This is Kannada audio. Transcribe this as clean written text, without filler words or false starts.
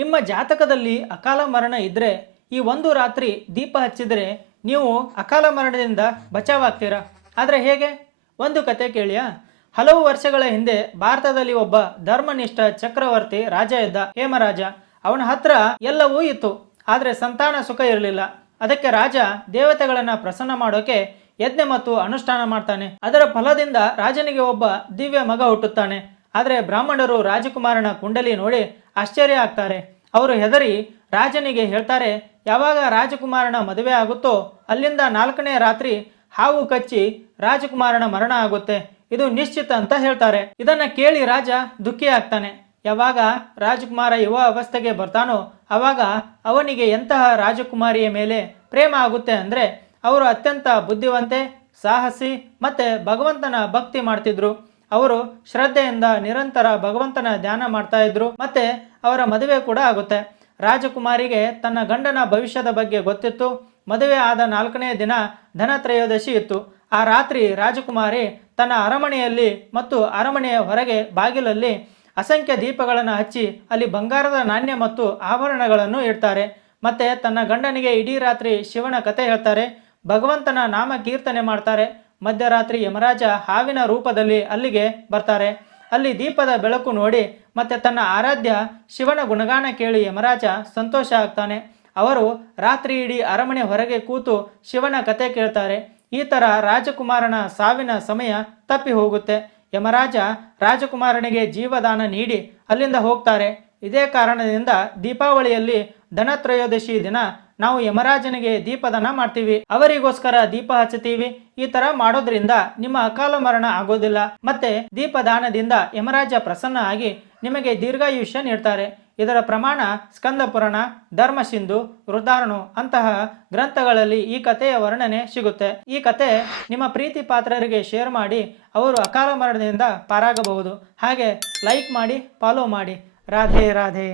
ನಿಮ್ಮ ಜಾತಕದಲ್ಲಿ ಅಕಾಲ ಮರಣ ಇದ್ದರೆ ಈ ಒಂದು ರಾತ್ರಿ ದೀಪ ಹಚ್ಚಿದರೆ ನೀವು ಅಕಾಲ ಮರಣದಿಂದ ಬಚಾವಾಗ್ತೀರಾ. ಆದರೆ ಹೇಗೆ? ಒಂದು ಕತೆ ಕೇಳಿಯಾ? ಹಲವು ವರ್ಷಗಳ ಹಿಂದೆ ಭಾರತದಲ್ಲಿ ಒಬ್ಬ ಧರ್ಮನಿಷ್ಠ ಚಕ್ರವರ್ತಿ ರಾಜ ಇದ್ದ, ಹೇಮರಾಜ. ಅವನ ಹತ್ರ ಎಲ್ಲವೂ ಇತ್ತು, ಆದರೆ ಸಂತಾನ ಸುಖ ಇರಲಿಲ್ಲ. ಅದಕ್ಕೆ ರಾಜ ದೇವತೆಗಳನ್ನು ಪ್ರಸನ್ನ ಮಾಡೋಕೆ ಯಜ್ಞ ಮತ್ತು ಅನುಷ್ಠಾನ ಮಾಡ್ತಾನೆ. ಅದರ ಫಲದಿಂದ ರಾಜನಿಗೆ ಒಬ್ಬ ದಿವ್ಯ ಮಗ ಹುಟ್ಟುತ್ತಾನೆ. ಆದರೆ ಬ್ರಾಹ್ಮಣರು ರಾಜಕುಮಾರನ ಕುಂಡಲಿ ನೋಡಿ ಆಶ್ಚರ್ಯ ಆಗ್ತಾರೆ. ಅವರು ಹೆದರಿ ರಾಜನಿಗೆ ಹೇಳ್ತಾರೆ, ಯಾವಾಗ ರಾಜಕುಮಾರನ ಮದುವೆ ಆಗುತ್ತೋ ಅಲ್ಲಿಂದ 4ನೇ ರಾತ್ರಿ ಹಾವು ಕಚ್ಚಿ ರಾಜಕುಮಾರನ ಮರಣ ಆಗುತ್ತೆ, ಇದು ನಿಶ್ಚಿತ ಅಂತ ಹೇಳ್ತಾರೆ. ಇದನ್ನ ಕೇಳಿ ರಾಜ ದುಃಖಿ ಆಗ್ತಾನೆ. ಯಾವಾಗ ರಾಜಕುಮಾರ ಯುವ ಅವಸ್ಥೆಗೆ ಬರ್ತಾನೋ ಆವಾಗ ಅವನಿಗೆ ಎಂತಹ ರಾಜಕುಮಾರಿಯ ಮೇಲೆ ಪ್ರೇಮ ಆಗುತ್ತೆ ಅಂದರೆ ಅವರು ಅತ್ಯಂತ ಬುದ್ಧಿವಂತೆ, ಸಾಹಸಿ ಮತ್ತೆ ಭಗವಂತನ ಭಕ್ತಿ ಮಾಡ್ತಿದ್ರು. ಅವರು ಶ್ರದ್ಧೆಯಿಂದ ನಿರಂತರ ಭಗವಂತನ ಧ್ಯಾನ ಮಾಡ್ತಾ ಇದ್ರು. ಮತ್ತೆ ಅವರ ಮದುವೆ ಕೂಡ ಆಗುತ್ತೆ. ರಾಜಕುಮಾರಿಗೆ ತನ್ನ ಗಂಡನ ಭವಿಷ್ಯದ ಬಗ್ಗೆ ಗೊತ್ತಿತ್ತು. ಮದುವೆ ಆದ 4ನೇ ದಿನ ಧನತ್ರಯೋದಶಿ ಇತ್ತು. ಆ ರಾತ್ರಿ ರಾಜಕುಮಾರಿ ತನ್ನ ಅರಮನೆಯಲ್ಲಿ ಮತ್ತು ಅರಮನೆಯ ಹೊರಗೆ ಬಾಗಿಲಲ್ಲಿ ಅಸಂಖ್ಯ ದೀಪಗಳನ್ನು ಹಚ್ಚಿ ಅಲ್ಲಿ ಬಂಗಾರದ ನಾಣ್ಯ ಮತ್ತು ಆಭರಣಗಳನ್ನು ಇಡ್ತಾರೆ. ಮತ್ತೆ ತನ್ನ ಗಂಡನಿಗೆ ಇಡೀ ರಾತ್ರಿ ಶಿವನ ಕತೆ ಹೇಳ್ತಾರೆ, ಭಗವಂತನ ನಾಮ ಕೀರ್ತನೆ ಮಾಡ್ತಾರೆ. ಮಧ್ಯರಾತ್ರಿ ಯಮರಾಜ ಹಾವಿನ ರೂಪದಲ್ಲಿ ಅಲ್ಲಿಗೆ ಬರ್ತಾರೆ. ಅಲ್ಲಿ ದೀಪದ ಬೆಳಕು ನೋಡಿ ಮತ್ತೆ ತನ್ನ ಆರಾಧ್ಯ ಶಿವನ ಗುಣಗಾನ ಕೇಳಿ ಯಮರಾಜ ಸಂತೋಷ ಆಗ್ತಾನೆ. ಅವರು ರಾತ್ರಿ ಇಡೀ ಅರಮನೆ ಹೊರಗೆ ಕೂತು ಶಿವನ ಕತೆ ಕೇಳ್ತಾರೆ. ಈ ಥರ ರಾಜಕುಮಾರನ ಸಾವಿನ ಸಮಯ ತಪ್ಪಿ ಹೋಗುತ್ತೆ. ಯಮರಾಜ ರಾಜಕುಮಾರನಿಗೆ ಜೀವದಾನ ನೀಡಿ ಅಲ್ಲಿಂದ ಹೋಗ್ತಾರೆ. ಇದೇ ಕಾರಣದಿಂದ ದೀಪಾವಳಿಯಲ್ಲಿ ಧನತ್ರಯೋದಶಿ ದಿನ ನಾವು ಯಮರಾಜನಿಗೆ ದೀಪದಾನ ಮಾಡ್ತೀವಿ, ಅವರಿಗೋಸ್ಕರ ದೀಪ ಹಚ್ಚುತ್ತೀವಿ. ಈ ತರ ಮಾಡೋದ್ರಿಂದ ನಿಮ್ಮ ಅಕಾಲ ಮರಣ ಆಗೋದಿಲ್ಲ. ಮತ್ತೆ ದೀಪದಾನದಿಂದ ಯಮರಾಜ ಪ್ರಸನ್ನ ಆಗಿ ನಿಮಗೆ ದೀರ್ಘಾಯುಷ್ಯ ನೀಡ್ತಾರೆ. ಇದರ ಪ್ರಮಾಣ ಸ್ಕಂದ ಪುರಾಣ, ಧರ್ಮಸಿಂಧು, ವೃದ್ಧಾರಣು ಅಂತಹ ಗ್ರಂಥಗಳಲ್ಲಿ ಈ ಕಥೆಯ ವರ್ಣನೆ ಸಿಗುತ್ತೆ. ಈ ಕತೆ ನಿಮ್ಮ ಪ್ರೀತಿ ಪಾತ್ರರಿಗೆ ಶೇರ್ ಮಾಡಿ, ಅವರು ಅಕಾಲ ಮರಣದಿಂದ ಪಾರಾಗಬಹುದು. ಹಾಗೆ ಲೈಕ್ ಮಾಡಿ, ಫಾಲೋ ಮಾಡಿ. ರಾಧೆ ರಾಧೆ.